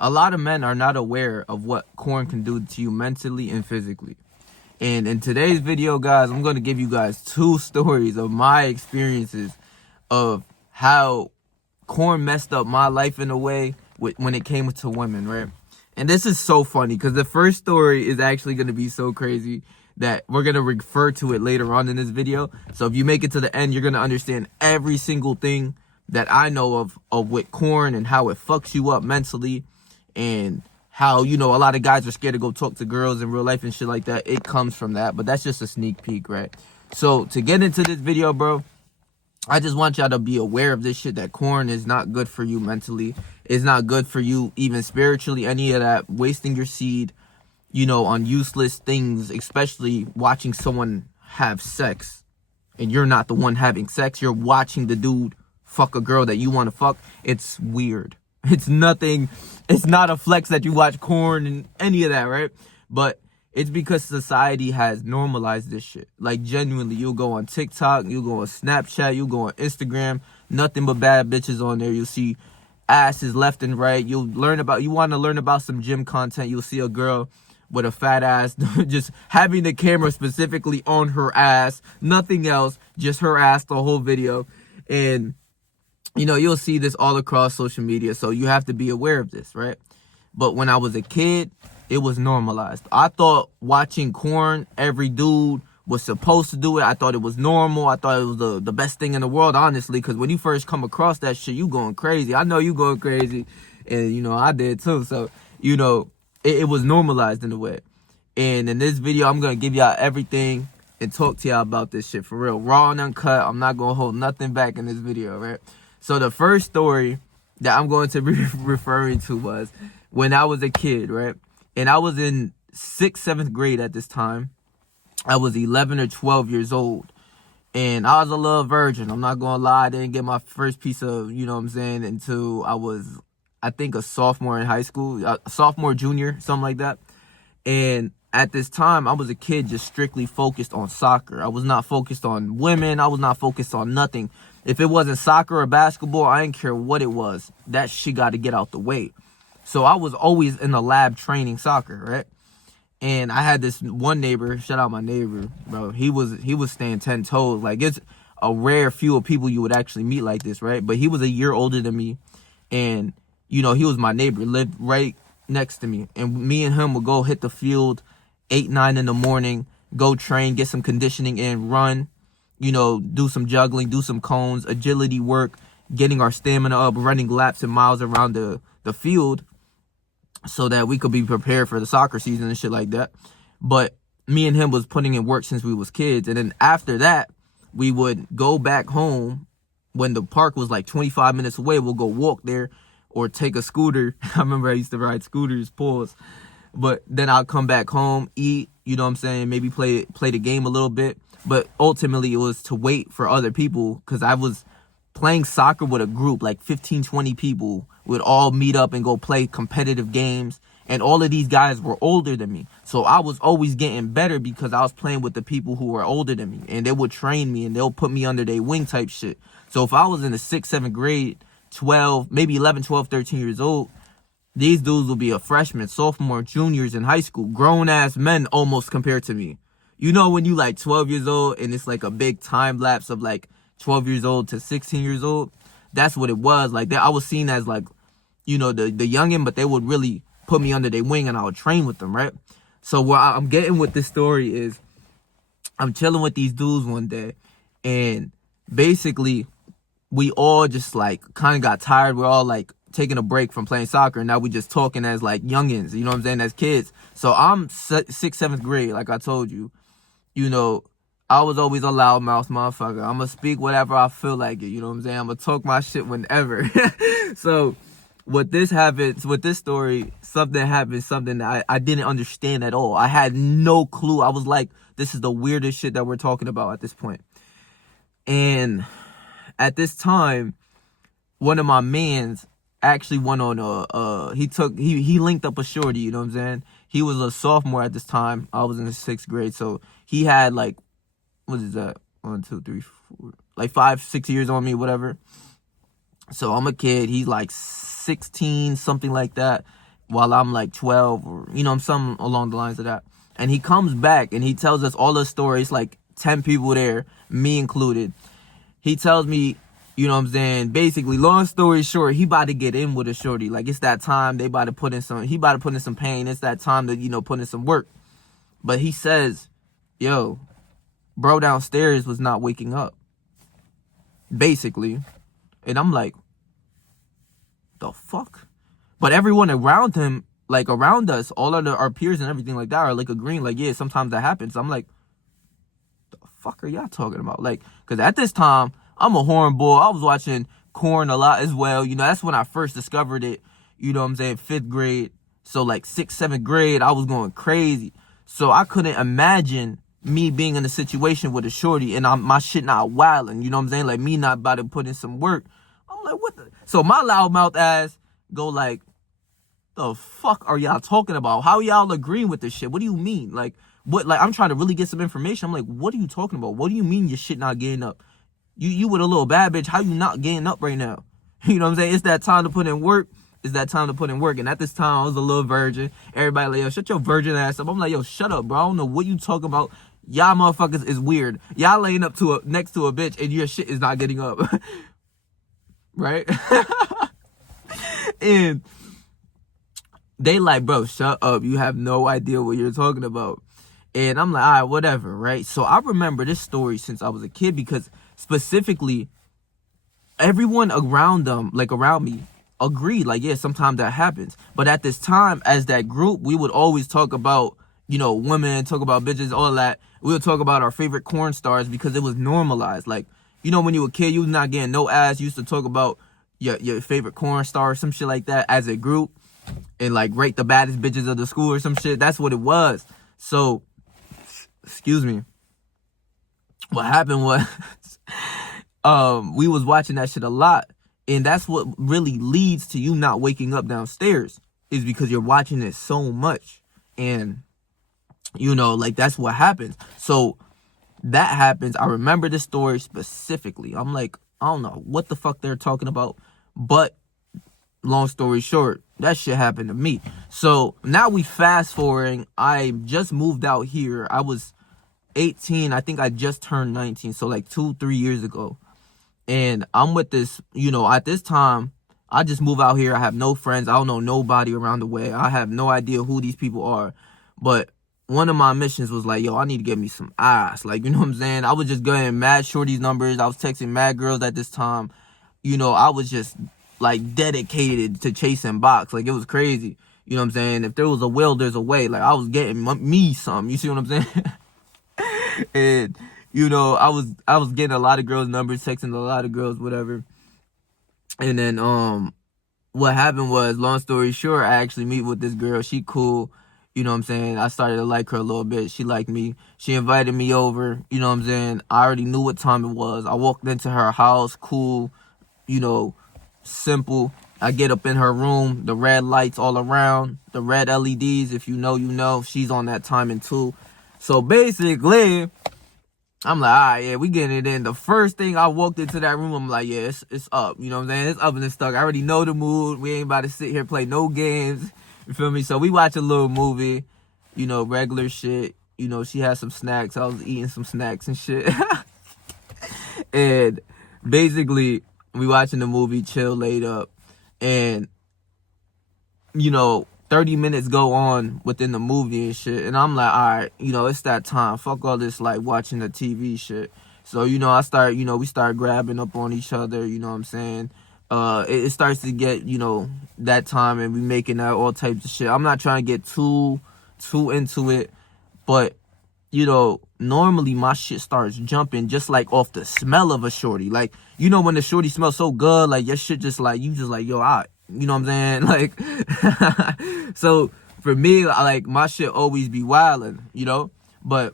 A lot of men are not aware of what corn can do to you mentally and physically. And in today's video, guys, I'm going to give you guys two stories of my experiences of how corn messed up my life in a way when it came to women, right? And this is so funny because the first story is actually going to be so crazy that we're going to refer to it later on in this video. So if you make it to the end, you're going to understand every single thing that I know of with corn and how it fucks you up mentally, and how, a lot of guys are scared to go talk to girls in real life and shit like that. It comes from that, but that's just a sneak peek, right? So to get into this video, bro, I just want y'all to be aware of this shit, that corn is not good for you mentally. It's not good for you even spiritually, any of that, wasting your seed, on useless things, especially watching someone have sex and you're not the one having sex. You're watching the dude fuck a girl that you want to fuck. It's weird. It's nothing. It's not a flex that you watch corn and any of that, right? But it's because society has normalized this shit. Like, genuinely, you'll go on TikTok, you'll go on Snapchat, you'll go on Instagram, nothing but bad bitches on there. You'll see asses left and right. You want to learn about some gym content. You'll see a girl with a fat ass, just having the camera specifically on her ass, nothing else, just her ass the whole video. And you'll see this all across social media, so you have to be aware of this, right? But when I was a kid, it was normalized. I thought watching corn, every dude was supposed to do it. I thought it was normal. I thought it was the best thing in the world, honestly, because when you first come across that shit, you going crazy. I know you going crazy, and, I did too. So, it was normalized in a way. And in this video, I'm going to give y'all everything and talk to y'all about this shit for real. Raw and uncut. I'm not going to hold nothing back in this video, right? So the first story that I'm going to be referring to was when I was a kid, right? And I was in 6th, 7th grade at this time. I was 11 or 12 years old. And I was a little virgin. I'm not going to lie. I didn't get my first piece of, until I was, I think, a sophomore in high school. Sophomore, junior, something like that. And at this time, I was a kid just strictly focused on soccer. I was not focused on women. I was not focused on nothing. If it wasn't soccer or basketball, I didn't care what it was. That shit got to get out the way. So I was always in the lab training soccer, right? And I had this one neighbor, shout out my neighbor, bro. He was staying 10 toes. Like, it's a rare few of people you would actually meet like this, right? But he was a year older than me. And, he was my neighbor, lived right next to me. And me and him would go hit the field 8, 9 in the morning, go train, get some conditioning in, run, do some juggling, do some cones, agility work, getting our stamina up, running laps and miles around the field so that we could be prepared for the soccer season and shit like that. But me and him was putting in work since we was kids. And then after that, we would go back home when the park was like 25 minutes away. We'll go walk there or take a scooter. I remember I used to ride scooters, pause. But then I'll come back home, eat, maybe play the game a little bit. But ultimately, it was to wait for other people because I was playing soccer with a group, like 15, 20 people. Would all meet up and go play competitive games. And all of these guys were older than me. So I was always getting better because I was playing with the people who were older than me. And they would train me and they'll put me under their wing type shit. So if I was in the 6th, 7th grade, 12, maybe 11, 12, 13 years old, these dudes will be a freshman, sophomore, juniors in high school. Grown-ass men almost compared to me. When you like 12 years old and it's like a big time lapse of like 12 years old to 16 years old, that's what it was. Like, I was seen as like, the youngin', but they would really put me under their wing and I would train with them, right? So where I'm getting with this story is I'm chilling with these dudes one day and basically we all just like kind of got tired. We're all like taking a break from playing soccer and now we just talking as like youngins, as kids. So I'm 6th, 7th grade, like I told you. I was always a loudmouth motherfucker. I'm going to speak whatever I feel like it. I'm going to talk my shit whenever. So with this story, something happened, something that I didn't understand at all. I had no clue. I was like, this is the weirdest shit that we're talking about at this point. And at this time, one of my mans actually went on he linked up a shorty, He was a sophomore at this time. I was in the 6th grade. So he had like, what is that? 1, 2, 3, 4, like 5, 6 years on me, whatever. So I'm a kid. He's like 16, something like that. while I'm like 12 or, you know, something along the lines of that. And he comes back and he tells us all the stories, like 10 people there, me included. He tells me, you know what I'm saying, basically, long story short, he about to get in with a shorty. Like, it's that time, he about to put in some pain. It's that time to, you know, put in some work. But he says, yo, bro downstairs was not waking up, basically. And I'm like, the fuck? But everyone around him, like around us, all of our peers and everything like that are like agreeing, like, yeah, sometimes that happens. I'm like, the fuck are y'all talking about? Like, because at this time, I'm a horn boy. I was watching P0rn a lot as well. You know, that's when I first discovered it. You know what I'm saying? 5th grade. So like 6th, 7th grade, I was going crazy. So I couldn't imagine me being in a situation with a shorty and my shit not wilding. You know what I'm saying? Like me not about to put in some work. I'm like, what the? So my loudmouth ass go like, the fuck are y'all talking about? How y'all agreeing with this shit? What do you mean? Like, what? Like, I'm trying to really get some information. I'm like, what are you talking about? What do you mean your shit not getting up? You with a little bad bitch, how you not getting up right now? You know what I'm saying? It's that time to put in work. It's that time to put in work. And at this time, I was a little virgin. Everybody like, yo, shut your virgin ass up. I'm like, yo, shut up, bro. I don't know what you talking about. Y'all motherfuckers is weird. Y'all laying up next to a bitch and your shit is not getting up. Right? And they like, bro, shut up. You have no idea what you're talking about. And I'm like, all right, whatever, right? So I remember this story since I was a kid because specifically everyone around them, like around me, agreed. Like, yeah, sometimes that happens. But at this time, as that group, we would always talk about, you know, women, talk about bitches, all that. We would talk about our favorite corn stars because it was normalized. Like, you know, when you were a kid, you was not getting no ass. You used to talk about your favorite corn star or some shit like that as a group and like rate the baddest bitches of the school or some shit. That's what it was. So, excuse me. What happened was we was watching that shit a lot. And that's what really leads to you not waking up downstairs, is because you're watching it so much. And, you know, like, that's what happens. So that happens. I remember this story specifically. I'm like, I don't know what the fuck they're talking about. But long story short, that shit happened to me. So now we fast forwarding. I just moved out here. I was 18. I think I just turned 19. So like 2-3 years ago. And I'm with this, you know, at this time, I just move out here. I have no friends. I don't know nobody around the way. I have no idea who these people are. But one of my missions was like, yo, I need to get me some ass. Like, you know what I'm saying? I was just getting mad shorties numbers. I was texting mad girls at this time. You know, I was just like dedicated to chasing box. Like, it was crazy. You know what I'm saying? If there was a will, there's a way. Like, I was getting me some. You see what I'm saying? And you know, I was getting a lot of girls' numbers, texting a lot of girls, whatever. And then what happened was, long story short, I actually meet with this girl. She cool. You know what I'm saying? I started to like her a little bit. She liked me. She invited me over. You know what I'm saying? I already knew what time it was. I walked into her house, cool, you know, simple. I get up in her room, the red lights all around, the red LEDs. If you know, you know. She's on that timing too. So basically, I'm like, all right, yeah, we getting it in. The first thing I walked into that room, I'm like, yeah, it's up. You know what I'm saying? It's up and it's stuck. I already know the mood. We ain't about to sit here play no games. You feel me? So we watch a little movie, you know, regular shit. You know, she had some snacks. I was eating some snacks and shit. And basically, we watching the movie, chill, laid up. And, you know, 30 minutes go on within the movie and shit. And I'm like, all right, you know, it's that time. Fuck all this, like, watching the TV shit. So, you know, we start grabbing up on each other, you know what I'm saying? It starts to get, you know, that time and we making out all types of shit. I'm not trying to get too into it. But, you know, normally my shit starts jumping just, like, off the smell of a shorty. Like, you know, when the shorty smells so good, like, your shit just, like, you just, like, yo, all right. You know what I'm saying? Like, so for me, like, my shit always be wildin', you know? But,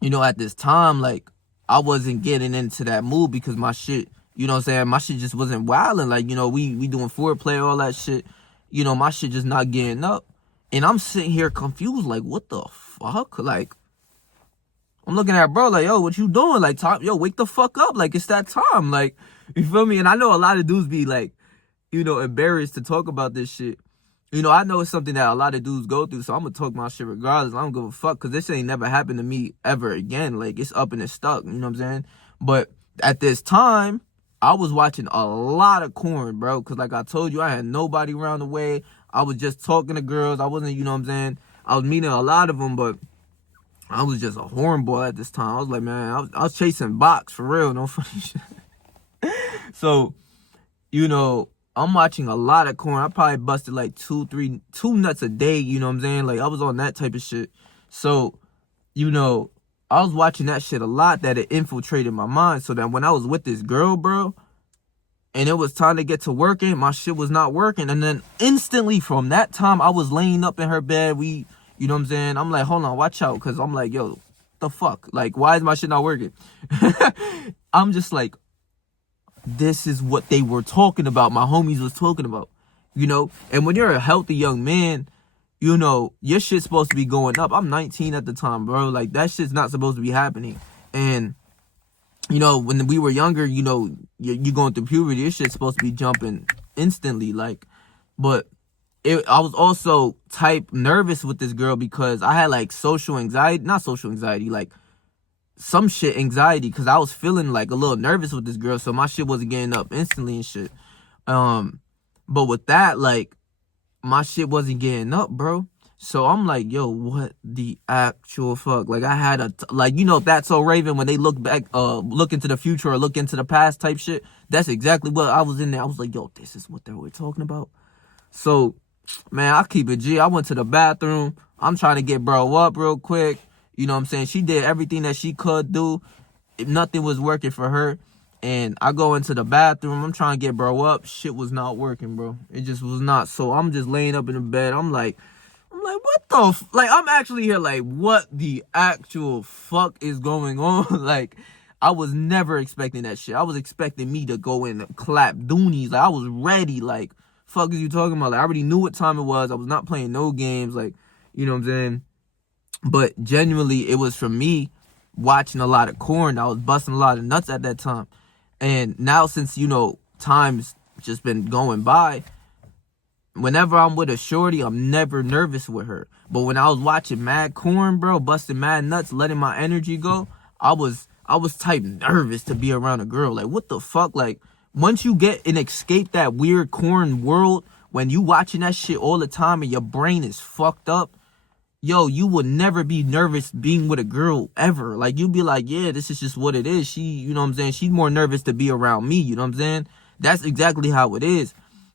you know, at this time, like, I wasn't getting into that mood because my shit, you know what I'm saying? My shit just wasn't wildin'. Like, you know, we doing foreplay, all that shit. You know, my shit just not getting up. And I'm sitting here confused, like, what the fuck? Like, I'm looking at bro, like, yo, what you doing? Like, yo, wake the fuck up. Like, it's that time. Like, you feel me? And I know a lot of dudes be, like, you know, embarrassed to talk about this shit. You know, I know it's something that a lot of dudes go through, so I'm gonna talk my shit regardless. I don't give a fuck, because this ain't never happened to me ever again. Like, it's up and it's stuck, you know what I'm saying? But at this time, I was watching a lot of corn, bro, because like I told you, I had nobody around the way. I was just talking to girls. I wasn't, you know what I'm saying? I was meeting a lot of them, but I was just a hornball at this time. I was like, man, I was chasing box, for real, no funny shit. So, you know, I'm watching a lot of corn. I probably busted like two nuts a day, you know what I'm saying? Like, I was on that type of shit. So, you know, I was watching that shit a lot, that it infiltrated my mind. So that when I was with this girl, bro, and it was time to get to working, my shit was not working. And then instantly from that time, I was laying up in her bed. You know what I'm saying? I'm like, hold on, watch out. Because I'm like, yo, the fuck? Like, why is my shit not working? I'm just like, this is what they were talking about. My homies was talking about, you know? And when you're a healthy young man, you know, your shit's supposed to be going up. I'm 19 at the time, bro. Like, that shit's not supposed to be happening. And, you know, when we were younger, you know, you going through puberty, your shit's supposed to be jumping instantly. Like, but I was also type nervous with this girl because I had like social anxiety, not social anxiety, like some shit anxiety, because I was feeling like a little nervous with this girl, so my shit wasn't getting up instantly and shit. But with that, like, my shit wasn't getting up, bro. So I'm like, yo, what the actual fuck? Like, I had like, you know, That's So Raven, when they look back, look into the future or look into the past type shit. That's exactly what I was in there. I was like, yo, this is what they were talking about. So, man, I keep it G. I went to the bathroom. I'm trying to get bro up real quick. You know what I'm saying? She did everything that she could do. If nothing was working for her. And I go into the bathroom. I'm trying to get bro up. Shit was not working, bro. It just was not. So I'm just laying up in the bed. I'm like, what the like, I'm actually here like, what the actual fuck is going on? Like, I was never expecting that shit. I was expecting me to go in and clap doonies. Like, I was ready. Like, fuck is you talking about? Like, I already knew what time it was. I was not playing no games. Like, you know what I'm saying? But genuinely, it was from me watching a lot of corn. I was busting a lot of nuts at that time. And now, since, you know, time's just been going by, whenever I'm with a shorty, I'm never nervous with her. But when I was watching mad corn, bro, busting mad nuts, letting my energy go, I was type nervous to be around a girl. Like, what the fuck? Like, once you get and escape that weird corn world, when you watching that shit all the time and your brain is fucked up, yo, you would never be nervous being with a girl ever. Like, you'd be like, yeah, this is just what it is. She, you know what I'm saying? She's more nervous to be around me. You know what I'm saying? That's exactly how it is.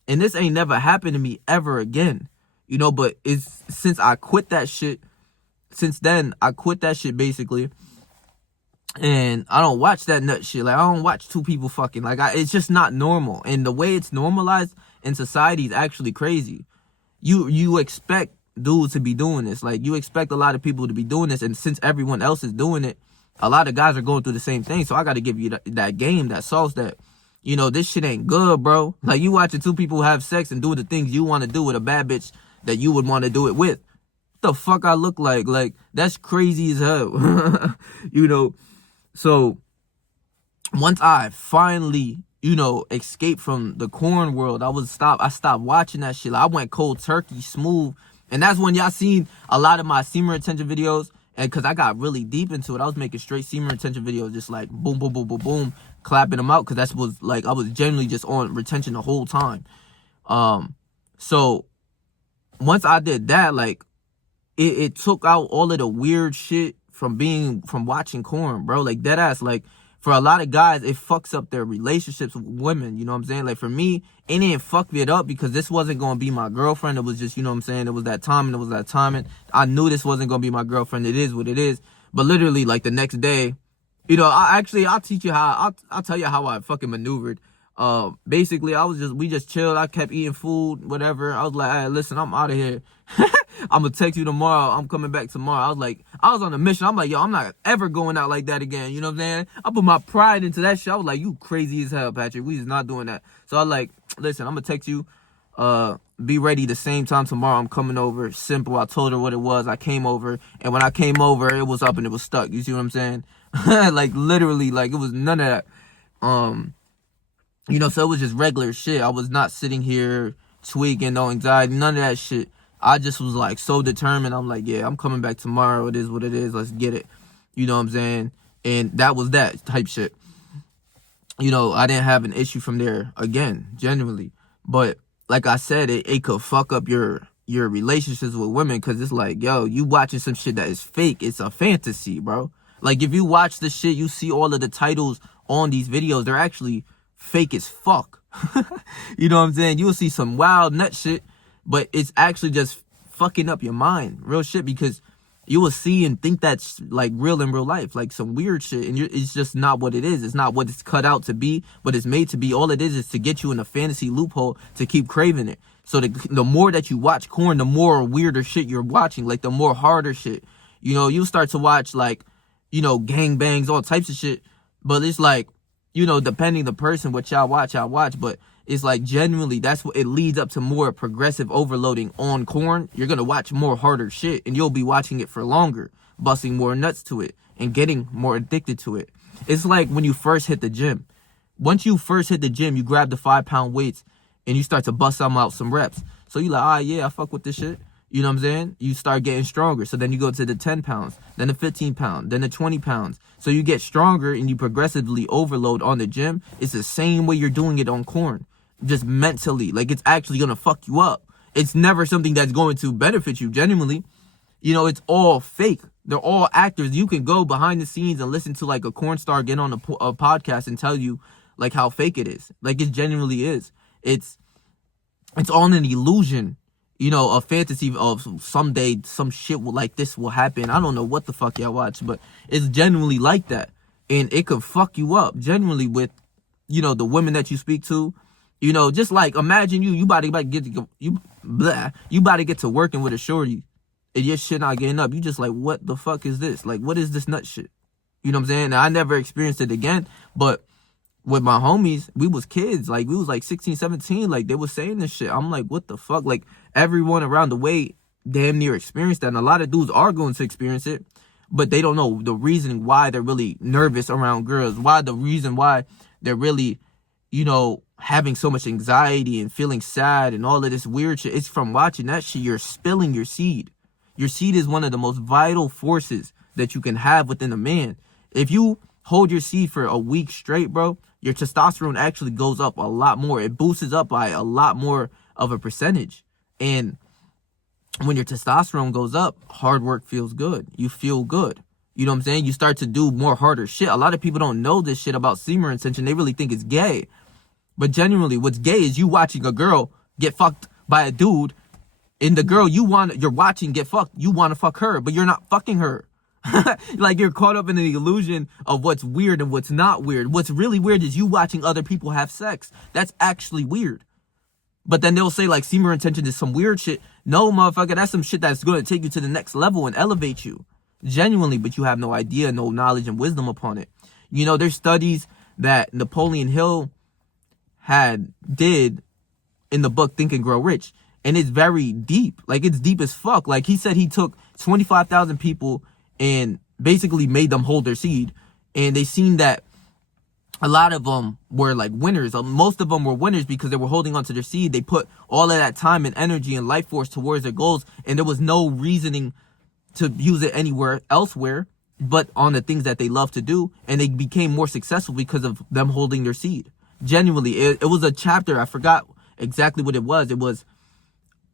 And this ain't never happened to me ever again. You know, but it's since I quit that shit, since then, I quit that shit basically. And I don't watch that nut shit. Like, I don't watch two people fucking. Like, it's just not normal. And the way it's normalized in society is actually crazy. You expect dudes to be doing this. Like, you expect a lot of people to be doing this. And since everyone else is doing it, a lot of guys are going through the same thing. So I got to give you that game, that sauce, that, you know, this shit ain't good, bro. Like, you watching two people have sex and do the things you want to do with a bad bitch that you would want to do it with. What the fuck I look like? Like, that's crazy as hell. You know? So, once I finally, you know, escaped from the corn world, I stopped watching that shit. Like, I went cold turkey, smooth. And that's when y'all seen a lot of my semen retention videos. And because I got really deep into it, I was making straight semen retention videos, just like boom, boom, boom, boom, boom, clapping them out. Because that was like, I was genuinely just on retention the whole time. So once I did that, like, it took out all of the weird shit from watching corn, bro. Like, dead ass. Like, for a lot of guys, it fucks up their relationships with women. You know what I'm saying? Like, for me, it didn't fuck it up because this wasn't going to be my girlfriend. It was just, you know what I'm saying? It was that time and it was that timing. I knew this wasn't going to be my girlfriend. It is what it is. But literally, like, the next day, you know, I'll teach you how, I'll tell you how I fucking maneuvered. Basically, we just chilled. I kept eating food, whatever. I was like, hey, listen, I'm out of here. I'm gonna text you tomorrow. I'm coming back tomorrow. I was on a mission. I'm like, yo, I'm not ever going out like that again. You know what I'm saying? I put my pride into that shit. I was like, you crazy as hell, Patrick. We is not doing that. So I was like, listen, I'm gonna text you. Be ready the same time tomorrow. I'm coming over. Simple. I told her what it was. I came over. And when I came over, it was up and it was stuck. You see what I'm saying? Like, literally, like, it was none of that. You know, so it was just regular shit. I was not sitting here tweaking, no anxiety, none of that shit. I just was like so determined. I'm like, yeah, I'm coming back tomorrow. It is what it is. Let's get it. You know what I'm saying? And that was that type shit. You know, I didn't have an issue from there again, genuinely. But like I said, it could fuck up your relationships with women, because it's like, yo, you watching some shit that is fake. It's a fantasy, bro. Like, if you watch the shit, you see all of the titles on these videos, they're actually fake as fuck. You know what I'm saying? You'll see some wild nut shit, but it's actually just fucking up your mind. Real shit, because you will see and think that's like real in real life, like some weird shit, and it's just not what it is. It's not what it's cut out to be, but it's made to be. All it is to get you in a fantasy loophole to keep craving it. So the more that you watch corn, the more weirder shit you're watching, like the more harder shit. You know, you start to watch like, you know, gangbangs, all types of shit, but it's like, you know, depending the person, what y'all watch, but it's like genuinely that's what it leads up to, more progressive overloading on corn. You're gonna watch more harder shit, and you'll be watching it for longer, busting more nuts to it and getting more addicted to it. It's like when you first hit the gym. Once you first hit the gym, you grab the 5-pound weights and you start to bust them out some reps. So you like, yeah, I fuck with this shit. You know what I'm saying? You start getting stronger. So then you go to the 10 pounds, then the 15 pound, then the 20 pounds. So you get stronger and you progressively overload on the gym. It's the same way you're doing it on corn, just mentally. Like, it's actually going to fuck you up. It's never something that's going to benefit you genuinely. You know, it's all fake. They're all actors. You can go behind the scenes and listen to like a corn star get on a podcast and tell you like how fake it is. Like, it genuinely is. It's all an illusion. You know, a fantasy of someday some shit like this will happen. I don't know what the fuck y'all watch, but it's genuinely like that. And it could fuck you up genuinely with, you know, the women that you speak to. You know, just like imagine you about to get to working with a shorty and your shit not getting up. You just like, what the fuck is this? Like, what is this nut shit? You know what I'm saying? Now, I never experienced it again, but with my homies, we was kids. Like, we was like 16, 17. Like, they was saying this shit. I'm like, what the fuck? Like, everyone around the way damn near experienced that. And a lot of dudes are going to experience it, but they don't know the reason why they're really nervous around girls. The reason why they're really, you know, having so much anxiety and feeling sad and all of this weird shit. It's from watching that shit. You're spilling your seed. Your seed is one of the most vital forces that you can have within a man. If you hold your seed for a week straight, bro, your testosterone actually goes up a lot more. It boosts up by a lot more of a percentage. And when your testosterone goes up, hard work feels good. You feel good. You know what I'm saying? You start to do more harder shit. A lot of people don't know this shit about semen retention. They really think it's gay. But genuinely, what's gay is you watching a girl get fucked by a dude, and the girl you're watching get fucked, you want to fuck her, but you're not fucking her. Like, you're caught up in the illusion of what's weird and what's not weird. What's really weird is you watching other people have sex. That's actually weird. But then they'll say like semen retention is some weird shit. No, motherfucker, that's some shit that's going to take you to the next level and elevate you. Genuinely, but you have no idea, no knowledge and wisdom upon it. You know, there's studies that Napoleon Hill did in the book Think and Grow Rich. And it's very deep. Like, it's deep as fuck. Like, he said he took 25,000 people and basically made them hold their seed. And they seen that a lot of them were like winners. Most of them were winners because they were holding on to their seed. They put all of that time and energy and life force towards their goals. And there was no reasoning to use it anywhere elsewhere but on the things that they love to do. And they became more successful because of them holding their seed. Genuinely, it was a chapter. I forgot exactly what it was. It was,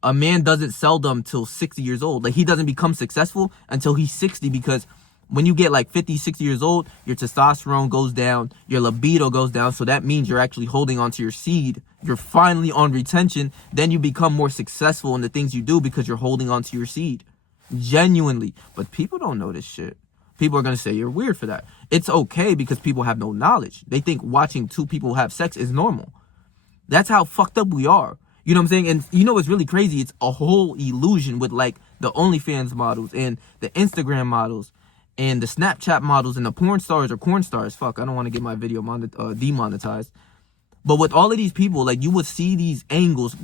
a man doesn't seldom till 60 years old. Like, he doesn't become successful until he's 60, because when you get like 50, 60 years old, your testosterone goes down, your libido goes down. So that means you're actually holding on to your seed. You're finally on retention. Then you become more successful in the things you do because you're holding on to your seed. Genuinely. But people don't know this shit. People are going to say you're weird for that. It's okay because people have no knowledge. They think watching two people have sex is normal. That's how fucked up we are. You know what I'm saying? And you know what's really crazy? It's a whole illusion with like the OnlyFans models and the Instagram models and the Snapchat models and the porn stars or corn stars. Fuck, I don't want to get my video demonetized. But with all of these people, like, you would see these angles,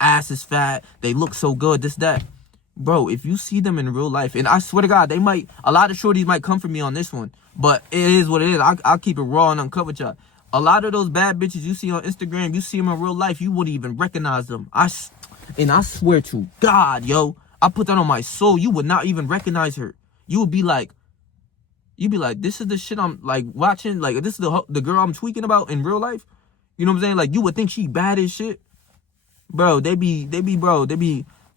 ass is fat, they look so good, this, that. Bro, if you see them in real life, and I swear to God, a lot of shorties might come for me on this one, but it is what it is. I'll keep it raw and uncut with y'all. A lot of those bad bitches you see on Instagram, you see them in real life, you wouldn't even recognize them. And I swear to God, yo, I put that on my soul. You would not even recognize her. You would be like, this is the shit I'm like watching. Like, this is the girl I'm tweaking about in real life. You know what I'm saying? Like, you would think she bad as shit. Bro, they be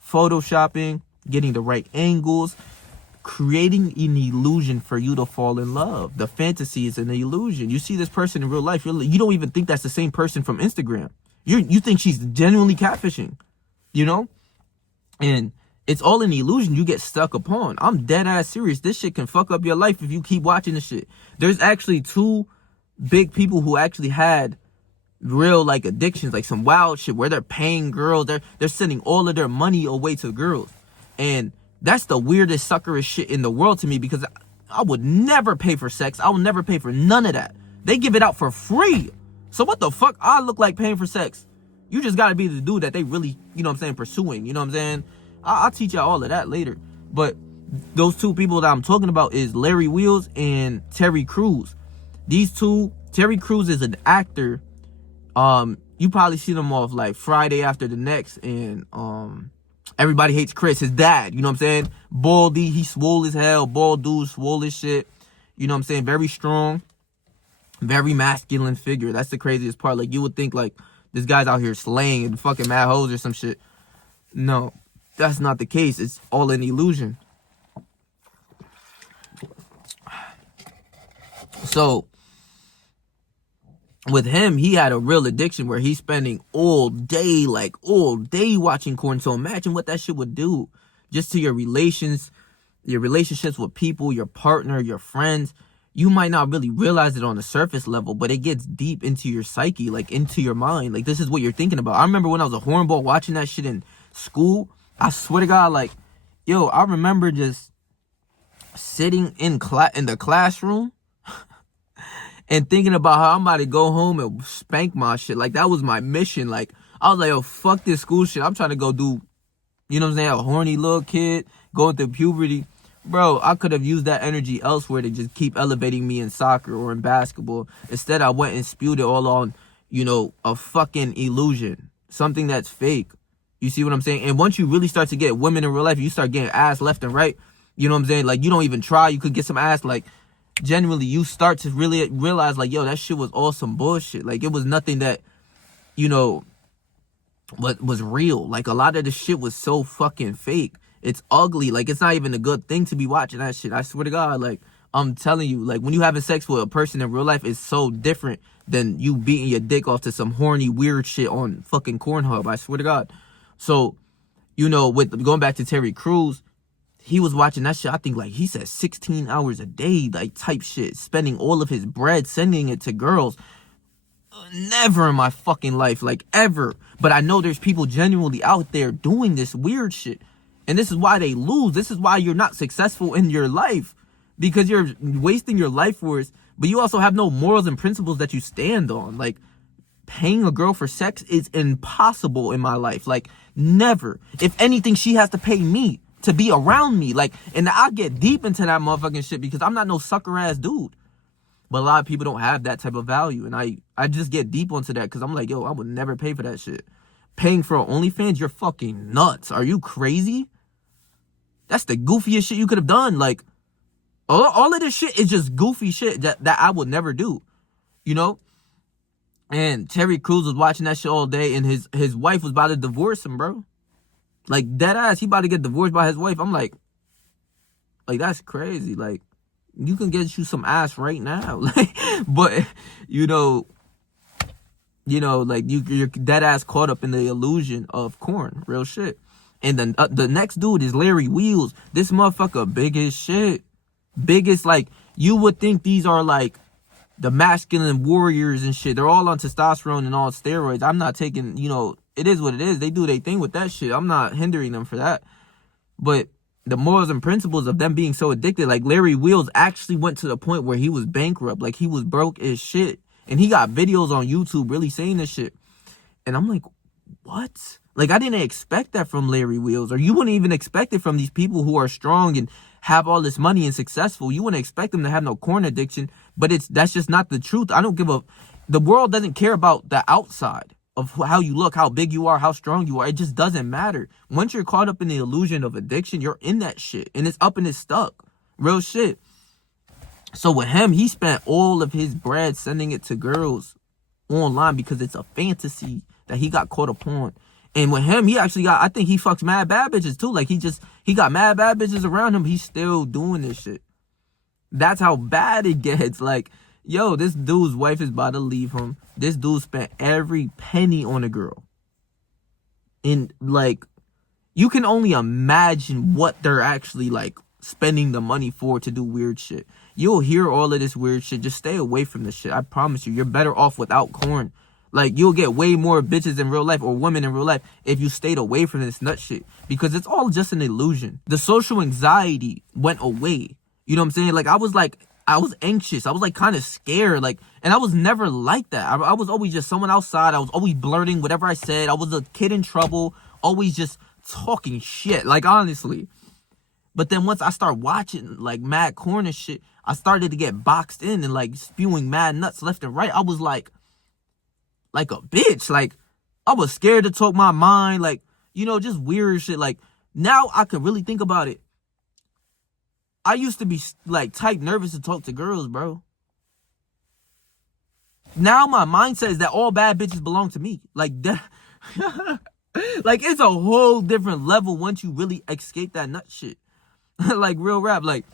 photoshopping, getting the right angles, creating an illusion for you to fall in love. The fantasy is an illusion. You see this person in real life, you don't even think that's the same person from Instagram. You think she's genuinely catfishing, you know? And it's all an illusion you get stuck upon. I'm dead ass serious. This shit can fuck up your life if you keep watching this shit. There's actually 2 big people who actually had real like addictions, like some wild shit where they're paying girls, they're sending all of their money away to girls. And that's the weirdest suckerish shit in the world to me, because I would never pay for sex. I would never pay for none of that. They give it out for free. So what the fuck I look like paying for sex? You just gotta be the dude that they really, you know what I'm saying, pursuing. You know what I'm saying? I'll teach y'all all of that later. But those 2 people that I'm talking about is Larry Wheels and Terry Crews. These 2, Terry Crews is an actor. You probably see them off like Friday After the Next and Everybody Hates Chris, his dad. You know what I'm saying? Baldy, he swole as hell. Bald dude, swole as shit. You know what I'm saying? Very strong, very masculine figure. That's the craziest part. Like, you would think like this guy's out here slaying and fucking mad hoes or some shit. No, that's not the case. It's all an illusion. So with him, he had a real addiction where he's spending all day watching porn. So imagine what that shit would do just to your relationships with people, your partner, your friends. You might not really realize it on the surface level, but it gets deep into your psyche, like into your mind. Like, this is what you're thinking about. I remember when I was a hornball watching that shit in school. I swear to God, like, yo, I remember just sitting in the classroom and thinking about how I'm about to go home and spank my shit. Like, that was my mission. Like, I was like, yo, fuck this school shit. I'm trying to go do, you know what I'm saying, a horny little kid, going through puberty. Bro, I could have used that energy elsewhere to just keep elevating me in soccer or in basketball. Instead, I went and spewed it all on, you know, a fucking illusion. Something that's fake. You see what I'm saying? And once you really start to get women in real life, you start getting ass left and right. You know what I'm saying? Like, you don't even try. You could get some ass, like, genuinely, you start to really realize, like, yo, that shit was all some bullshit. Like, it was nothing that, you know, what was real. Like, a lot of the shit was so fucking fake. It's ugly. Like, it's not even a good thing to be watching that shit. I swear to God, like, I'm telling you, like, when you having sex with a person in real life, it's so different than you beating your dick off to some horny, weird shit on fucking Pornhub. I swear to God. So, you know, with going back to Terry Crews, he was watching that shit, I think, like, he said 16 hours a day, like, type shit, spending all of his bread, sending it to girls. Never in my fucking life, like, ever. But I know there's people genuinely out there doing this weird shit. And this is why they lose. This is why you're not successful in your life. Because you're wasting your life force, but you also have no morals and principles that you stand on. Like, paying a girl for sex is impossible in my life. Like, never. If anything, she has to pay me to be around me. Like, and I get deep into that motherfucking shit because I'm not no sucker ass dude. But a lot of people don't have that type of value. And I just get deep onto that because I'm like, yo, I would never pay for that shit. Paying for OnlyFans, you're fucking nuts. Are you crazy? That's the goofiest shit you could have done. Like, all of this shit is just goofy shit that I would never do. You know? And Terry Crews was watching that shit all day, and his wife was about to divorce him, bro. Like, dead ass, he about to get divorced by his wife. I'm like, that's crazy. Like, you can get you some ass right now. Like, but, you know, like, you're dead ass caught up in the illusion of porn. Real shit. And then the next dude is Larry Wheels. This motherfucker big as shit. Biggest, like, you would think these are, like, the masculine warriors and shit. They're all on testosterone and all steroids. I'm not taking, you know, it is what it is. They do their thing with that shit. I'm not hindering them for that. But the morals and principles of them being so addicted, like, Larry Wheels actually went to the point where he was bankrupt. Like, he was broke as shit. And he got videos on YouTube really saying this shit. And I'm like, what? Like, I didn't expect that from Larry Wheels. Or you wouldn't even expect it from these people who are strong and have all this money and successful. You wouldn't expect them to have no porn addiction. But that's just not the truth. I don't give a... The world doesn't care about the outside of how you look, how big you are, how strong you are. It just doesn't matter. Once you're caught up in the illusion of addiction, you're in that shit. And it's up and it's stuck. Real shit. So with him, he spent all of his bread sending it to girls online because it's a fantasy that he got caught upon. And with him, he actually got, I think he fucks mad bad bitches too. Like he got mad bad bitches around him. He's still doing this shit. That's how bad it gets. Like, yo, this dude's wife is about to leave him. This dude spent every penny on a girl. And like, you can only imagine what they're actually like spending the money for to do weird shit. You'll hear all of this weird shit. Just stay away from this shit. I promise you, you're better off without corn. Like, you'll get way more bitches in real life or women in real life if you stayed away from this nut shit. Because it's all just an illusion. The social anxiety went away. You know what I'm saying? Like, I was anxious. I was like kind of scared. Like, and I was never like that. I was always just someone outside. I was always blurting whatever I said. I was a kid in trouble. Always just talking shit. Like, honestly. But then once I started watching like mad corn and shit, I started to get boxed in and like spewing mad nuts left and right. I was like a bitch. Like, I was scared to talk my mind. Like, you know, just weird shit. Like, now I could really think about it. I used to be like type nervous to talk to girls, bro. Now my mindset is that all bad bitches belong to me. Like that. Like, it's a whole different level once you really escape that nut shit. Like, real rap. Like,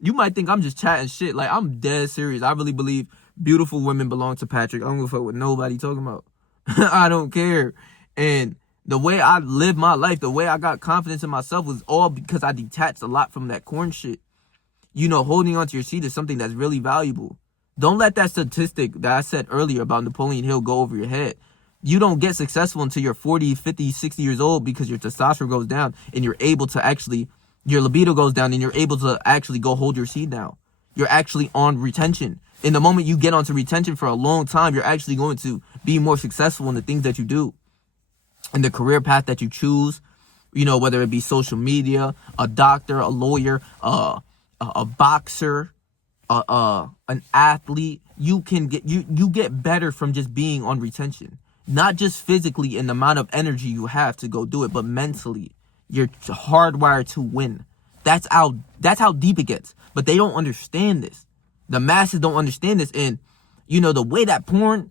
you might think I'm just chatting shit. Like, I'm dead serious. I really believe beautiful women belong to Patrick. I don't give a fuck what nobody talking about. I don't care. And the way I live my life, the way I got confidence in myself was all because I detached a lot from that corn shit. You know, holding onto your seat is something that's really valuable. Don't let that statistic that I said earlier about Napoleon Hill go over your head. You don't get successful until you're 40, 50, 60 years old because your testosterone goes down and you're able to actually, your libido goes down and you're able to actually go hold your seat now. You're actually on retention. In the moment you get onto retention for a long time, you're actually going to be more successful in the things that you do. In the career path that you choose, you know, whether it be social media, a doctor, a lawyer, a boxer, an athlete, you can get you get better from just being on retention. Not just physically in the amount of energy you have to go do it, but mentally. You're hardwired to win. That's how deep it gets. But they don't understand this. The masses don't understand this. And, you know, the way that corn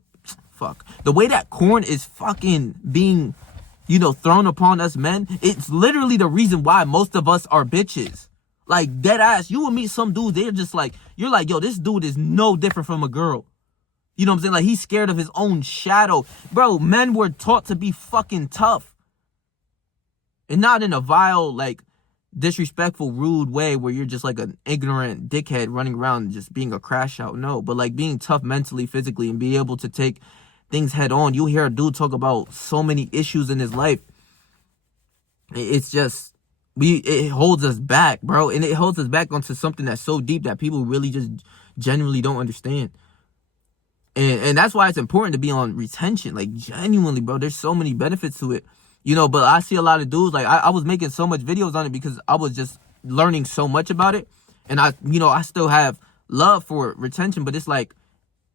is fucking being, you know, thrown upon us men, it's literally the reason why most of us are bitches. Like, dead ass, you will meet some dude, they're just like, you're like, yo, this dude is no different from a girl. You know what I'm saying? Like, he's scared of his own shadow. Bro, men were taught to be fucking tough. And not in a vile, like, disrespectful, rude way where you're just like an ignorant dickhead running around just being a crash out. No, but like being tough mentally, physically, and be able to take things head on. You hear a dude talk about so many issues in his life. It's just, it holds us back, bro. And it holds us back onto something that's so deep that people really just genuinely don't understand. And that's why it's important to be on retention. Like, genuinely, bro, there's so many benefits to it. You know, but I see a lot of dudes, like, I was making so much videos on it because I was just learning so much about it. And I still have love for retention, but it's like,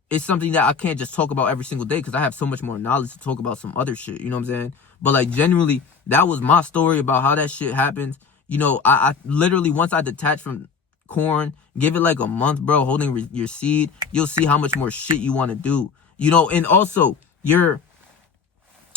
it's something that I can't just talk about every single day because I have so much more knowledge to talk about some other shit. You know what I'm saying? But like, genuinely, that was my story about how that shit happens. You know, I literally, once I detach from corn, give it like a month, bro, holding your seed, you'll see how much more shit you want to do. You know, and also your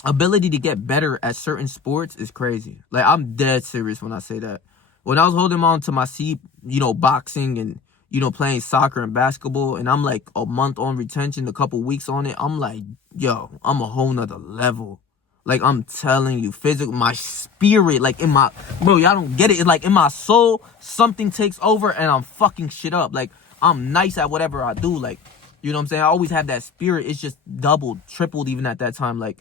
ability to get better at certain sports is crazy. Like, I'm dead serious when I say that. When I was holding on to my seat, you know, boxing and, you know, playing soccer and basketball, and I'm like a month on retention, a couple weeks on it, I'm like, yo, I'm a whole nother level. Like, I'm telling you, physical, my spirit, like, in my, bro, y'all don't get it. It's like in my soul, something takes over and I'm fucking shit up. Like, I'm nice at whatever I do. Like, you know what I'm saying? I always have that spirit. It's just doubled, tripled even at that time. Like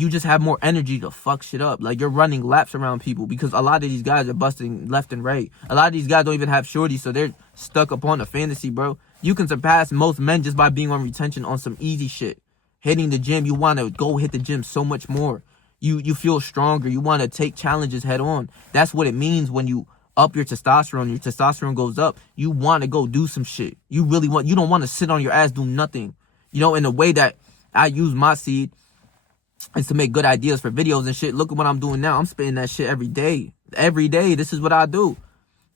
you just have more energy to fuck shit up. Like, you're running laps around people because a lot of these guys are busting left and right. A lot of these guys don't even have shorties, so they're stuck upon a fantasy, bro. You can surpass most men just by being on retention on some easy shit. Hitting the gym, you want to go hit the gym so much more. You feel stronger. You want to take challenges head on. That's what it means when you up your testosterone goes up. You want to go do some shit. You don't want to sit on your ass, do nothing. You know, in the way that I use my seed is to make good ideas for videos and shit. Look at what I'm doing now. I'm spitting that shit every day. Every day, this is what I do.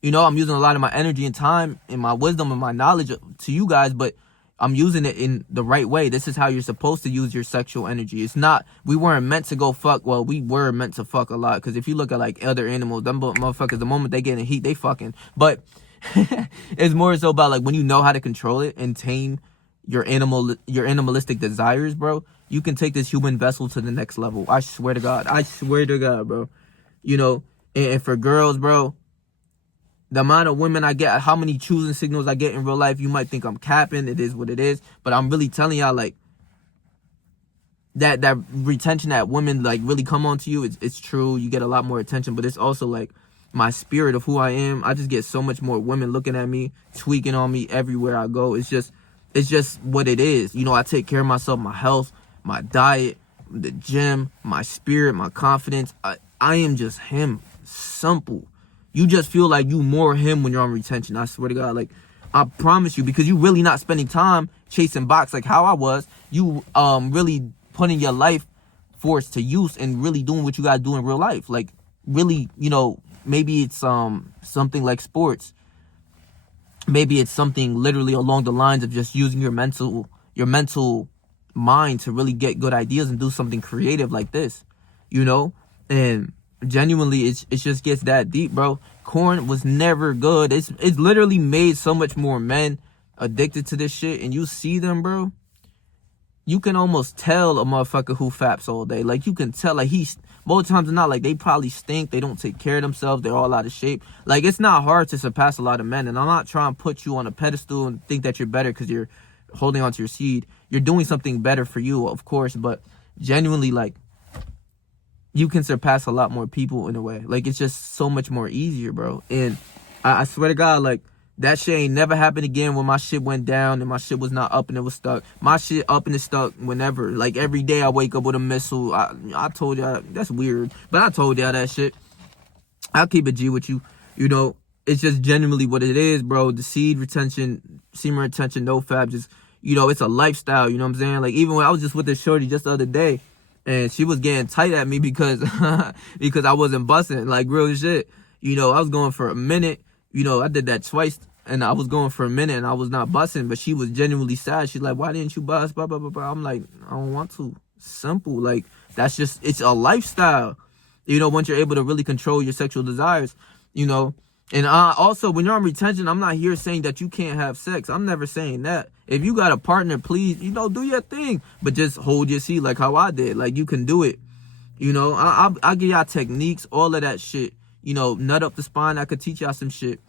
You know, I'm using a lot of my energy and time and my wisdom and my knowledge to you guys, but I'm using it in the right way. This is how you're supposed to use your sexual energy. It's not, we weren't meant to go fuck. Well, we were meant to fuck a lot. Because if you look at like other animals, them motherfuckers, the moment they get in heat, they fucking. But it's more so about like when you know how to control it and tame your animalistic desires, bro, you can take this human vessel to the next level. I swear to God. I swear to God, bro. You know, and for girls, bro, the amount of women I get, how many choosing signals I get in real life, you might think I'm capping. It is what it is. But I'm really telling y'all, like, that retention that women, like, really come on to you, it's true. You get a lot more attention. But it's also, like, my spirit of who I am. I just get so much more women looking at me, tweaking on me everywhere I go. It's just what it is. You know, I take care of myself, my health, my diet, the gym, my spirit, my confidence. I am just him. Simple. You just feel like you more him when you're on retention. I swear to God, like, I promise you, because you really not spending time chasing box like how I was. You really putting your life force to use and really doing what you gotta do in real life. Like, really, you know, maybe it's something like sports. Maybe it's something literally along the lines of just using your mental mind to really get good ideas and do something creative like this, you know? And genuinely, it just gets that deep, bro. Corn was never good. It's literally made so much more men addicted to this shit. And you see them, bro, you can almost tell a motherfucker who faps all day. Like, you can tell, like, most times than not, like, they probably stink. They don't take care of themselves. They're all out of shape. Like, it's not hard to surpass a lot of men. And I'm not trying to put you on a pedestal and think that you're better because you're holding onto your seed. You're doing something better for you, of course. But genuinely, like, you can surpass a lot more people in a way. Like, it's just so much more easier, bro. And I swear to God, like, that shit ain't never happened again when my shit went down and my shit was not up and it was stuck. My shit up and it's stuck whenever. Like, every day I wake up with a missile. I told y'all, that's weird, but I told y'all that shit. I'll keep it G with you. You know, it's just genuinely what it is, bro. The seed retention, semen retention, no fab, just, you know, it's a lifestyle, you know what I'm saying? Like, even when I was just with this shorty just the other day, and she was getting tight at me because because I wasn't busting, like, real shit. You know, I was going for a minute. You know, I did that twice, and I was going for a minute, and I was not busting. But she was genuinely sad. She's like, why didn't you bust? Blah, blah, blah, blah. I'm like, I don't want to. Simple. Like, that's just, it's a lifestyle. You know, once you're able to really control your sexual desires, you know. And also, when you're on retention, I'm not here saying that you can't have sex. I'm never saying that. If you got a partner, please, you know, do your thing. But just hold your seat like how I did. Like, you can do it. You know, I'll give y'all techniques, all of that shit. You know, nut up the spine. I could teach y'all some shit.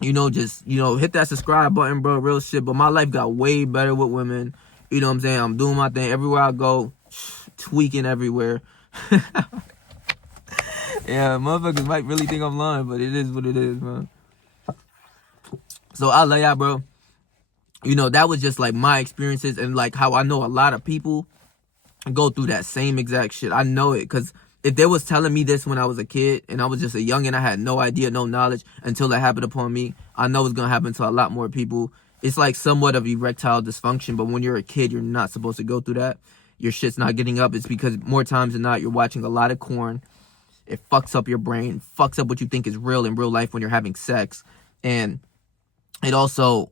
You know, just, you know, hit that subscribe button, bro. Real shit. But my life got way better with women. You know what I'm saying? I'm doing my thing everywhere I go. Tweaking everywhere. Yeah, motherfuckers might really think I'm lying, but it is what it is, man. So I love y'all, bro. You know, that was just like my experiences and like how I know a lot of people go through that same exact shit. I know it, because if they was telling me this when I was a kid and I was just a youngin', I had no idea, no knowledge until it happened upon me. I know it's gonna happen to a lot more people. It's like somewhat of erectile dysfunction, but when you're a kid, you're not supposed to go through that. Your shit's not getting up. It's because more times than not, you're watching a lot of corn. It fucks up your brain, fucks up what you think is real in real life when you're having sex. And it also,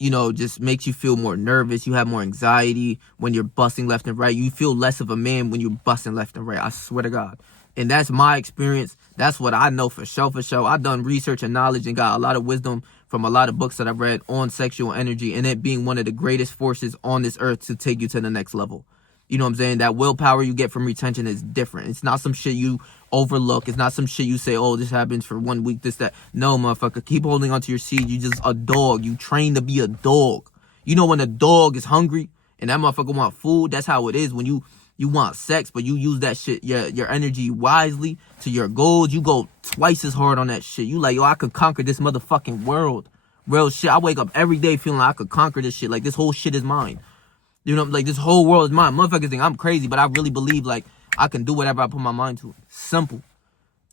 you know, just makes you feel more nervous. You have more anxiety when you're busting left and right. You feel less of a man when you're busting left and right. I swear to God. And that's my experience. That's what I know for sure, for sure. I've done research and knowledge and got a lot of wisdom from a lot of books that I've read on sexual energy and it being one of the greatest forces on this earth to take you to the next level. You know what I'm saying? That willpower you get from retention is different. It's not some shit you overlook. It's not some shit you say, oh, this happens for 1 week, this, that. No, motherfucker. Keep holding onto your seed. You just a dog. You train to be a dog. You know when a dog is hungry and that motherfucker want food, that's how it is when you want sex, but you use that shit, your energy wisely to your goals. You go twice as hard on that shit. You like, yo, I could conquer this motherfucking world. Real shit. I wake up every day feeling like I could conquer this shit. Like, this whole shit is mine. You know, like, this whole world is mine. Motherfuckers think I'm crazy, but I really believe, like, I can do whatever I put my mind to. Simple.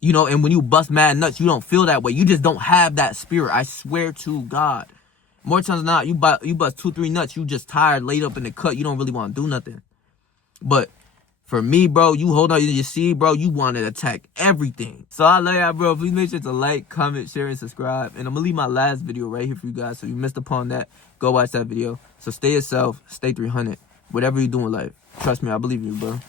You know, and when you bust mad nuts, you don't feel that way. You just don't have that spirit. I swear to God. More times than not, you bust 2-3 nuts, you just tired, laid up in the cut, you don't really want to do nothing. But for me, bro, you hold on to your seed, bro, you want to attack everything. So I love y'all, bro. Please make sure to like, comment, share, and subscribe. And I'm going to leave my last video right here for you guys. So if you missed upon that, go watch that video. So stay yourself, stay 300. Whatever you do in life. Trust me, I believe in you, bro.